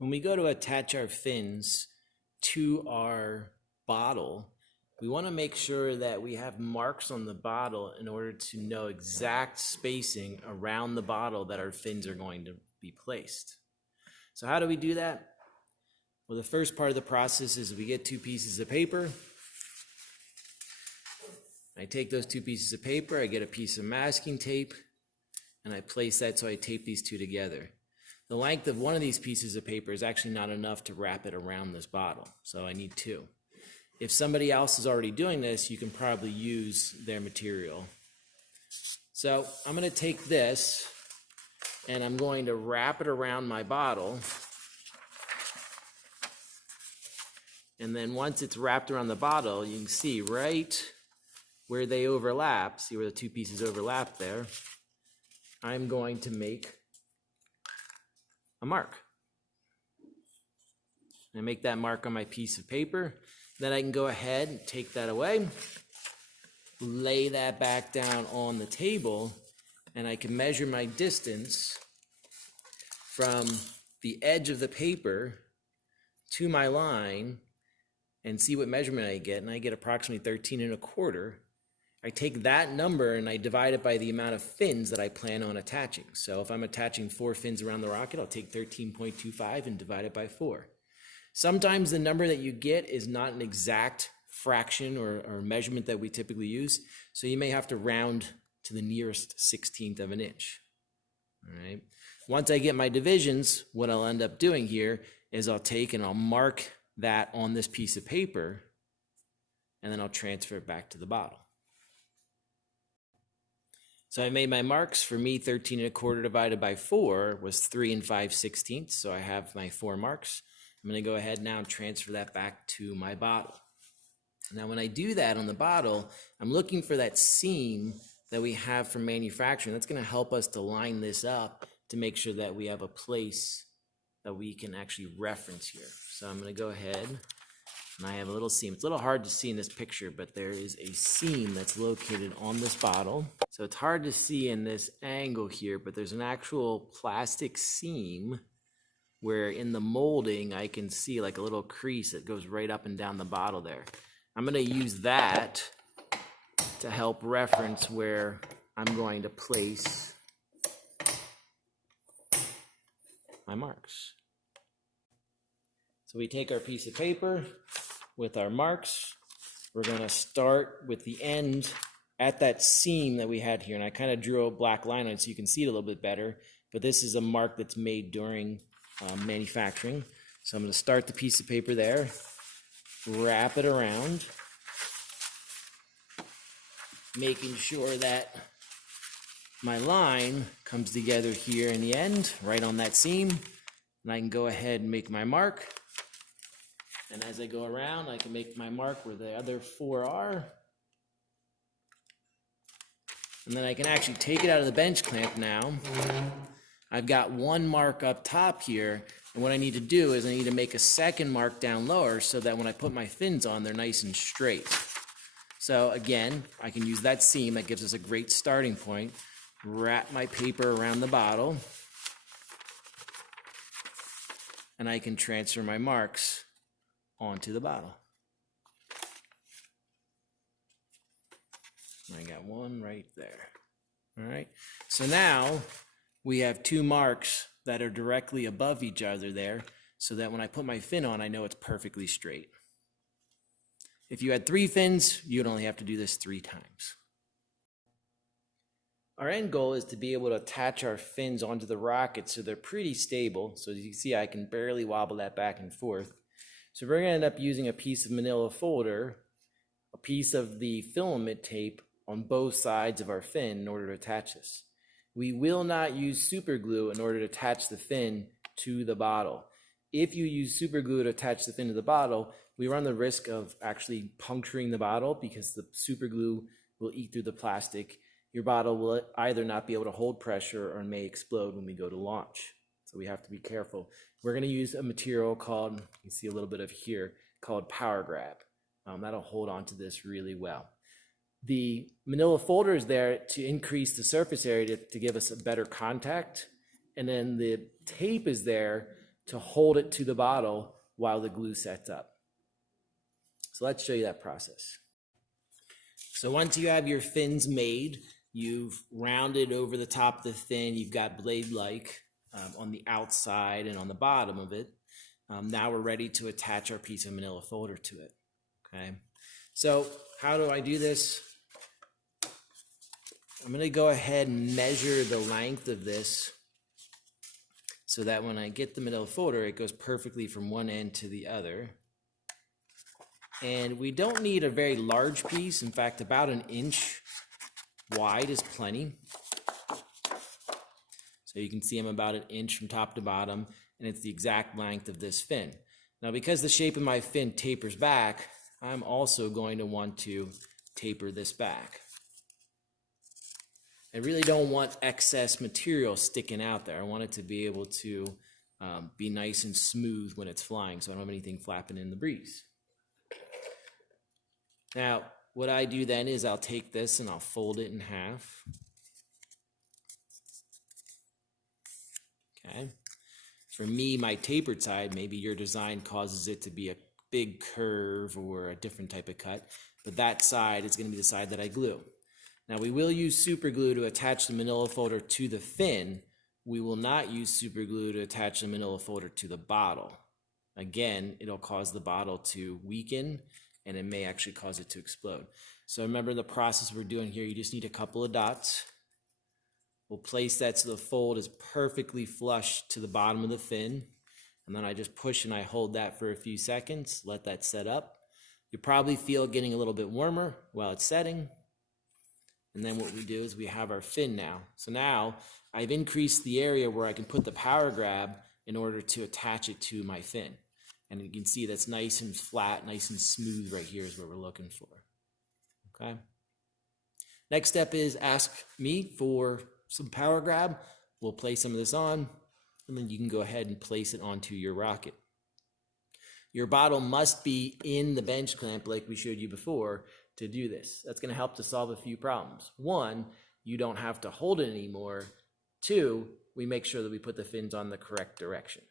When we go to attach our fins to our bottle, we want to make sure that we have marks on the bottle in order to know exact spacing around the bottle that our fins are going to be placed. So how do we do that? Well, the first part of the process is we get two pieces of paper. I take those two pieces of paper, I get a piece of masking tape, and I place that so I tape these two together. The length of one of these pieces of paper is actually not enough to wrap it around this bottle, so I need two. If somebody else is already doing this, you can probably use their material. So I'm going to take this and I'm going to wrap it around my bottle. And then once it's wrapped around the bottle, you can see right where they overlap, see where the two pieces overlap there, I'm going to make a mark. I make that mark on my piece of paper. Then I can go ahead and take that away, lay that back down on the table, and I can measure my distance from the edge of the paper to my line and see what measurement I get, and I get approximately 13.25. I take that number and I divide it by the amount of fins that I plan on attaching. So if I'm attaching 4 fins around the rocket, I'll take 13.25 and divide it by 4. Sometimes the number that you get is not an exact fraction or measurement that we typically use, so you may have to round to the nearest 16th of an inch. All right. Once I get my divisions, what I'll end up doing here is I'll take and I'll mark that on this piece of paper, and then I'll transfer it back to the bottle. So I made my marks. For me, 13.25 divided by 4 was 3 5/16. So I have my 4 marks. I'm going to go ahead now and transfer that back to my bottle. Now, when I do that on the bottle, I'm looking for that seam that we have from manufacturing. That's going to help us to line this up to make sure that we have a place that we can actually reference here. So I'm going to go ahead and I have a little seam. It's a little hard to see in this picture, but there is a seam that's located on this bottle. So it's hard to see in this angle here, but there's an actual plastic seam where in the molding I can see like a little crease that goes right up and down the bottle there. I'm going to use that to help reference where I'm going to place my marks. So we take our piece of paper with our marks. We're going to start with the end at that seam that we had here, and I kind of drew a black line on it so you can see it a little bit better, but this is a mark that's made during manufacturing. So I'm going to start the piece of paper there, wrap it around, making sure that my line comes together here in the end, right on that seam, and I can go ahead and make my mark. And as I go around, I can make my mark where the other 4 are. And then I can actually take it out of the bench clamp now. I've got 1 mark up top here, and what I need to do is I need to make a second mark down lower so that when I put my fins on, they're nice and straight. So again, I can use that seam. That gives us a great starting point. Wrap my paper around the bottle, and I can transfer my marks onto the bottle. I got 1 right there. All right, so now we have 2 marks that are directly above each other there, so that when I put my fin on, I know it's perfectly straight. If you had 3 fins, you'd only have to do this 3 times. Our end goal is to be able to attach our fins onto the rocket so they're pretty stable. So as you can see, I can barely wobble that back and forth. So we're going to end up using a piece of manila folder, a piece of the filament tape on both sides of our fin in order to attach this. We will not use super glue in order to attach the fin to the bottle. If you use super glue to attach the fin to the bottle, we run the risk of actually puncturing the bottle because the super glue will eat through the plastic. Your bottle will either not be able to hold pressure or may explode when we go to launch. So we have to be careful. We're going to use a material called, you can see a little bit of here, called Power Grab. That'll hold on to this really well. The manila folder is there to increase the surface area to give us a better contact. And then the tape is there to hold it to the bottle while the glue sets up. So let's show you that process. So once you have your fins made, you've rounded over the top of the fin, you've got blade-like on the outside and on the bottom of it. Now we're ready to attach our piece of manila folder to it, okay? So how do I do this? I'm gonna go ahead and measure the length of this so that when I get the manila folder, it goes perfectly from one end to the other. And we don't need a very large piece. In fact, about 1 inch wide is plenty. So you can see I'm about 1 inch from top to bottom, and it's the exact length of this fin. Now, because the shape of my fin tapers back, I'm also going to want to taper this back. I really don't want excess material sticking out there. I want it to be able to be nice and smooth when it's flying, so I don't have anything flapping in the breeze. Now, what I do then is I'll take this and I'll fold it in half. Okay. For me, my tapered side, maybe your design causes it to be a big curve or a different type of cut, but that side is going to be the side that I glue. Now, we will use super glue to attach the manila folder to the fin. We will not use super glue to attach the manila folder to the bottle. Again, it'll cause the bottle to weaken, and it may actually cause it to explode. So remember the process we're doing here. You just need a couple of dots. We'll place that so the fold is perfectly flush to the bottom of the fin. And then I just push and I hold that for a few seconds, let that set up. You'll probably feel it getting a little bit warmer while it's setting. And then what we do is we have our fin now. So now I've increased the area where I can put the power grab in order to attach it to my fin. And you can see that's nice and flat, nice and smooth right here is what we're looking for, okay? Next step is ask me for some power grab. We'll place some of this on, and then you can go ahead and place it onto your rocket. Your bottle must be in the bench clamp like we showed you before to do this. That's gonna help to solve a few problems. One, you don't have to hold it anymore. Two, we make sure that we put the fins on the correct direction.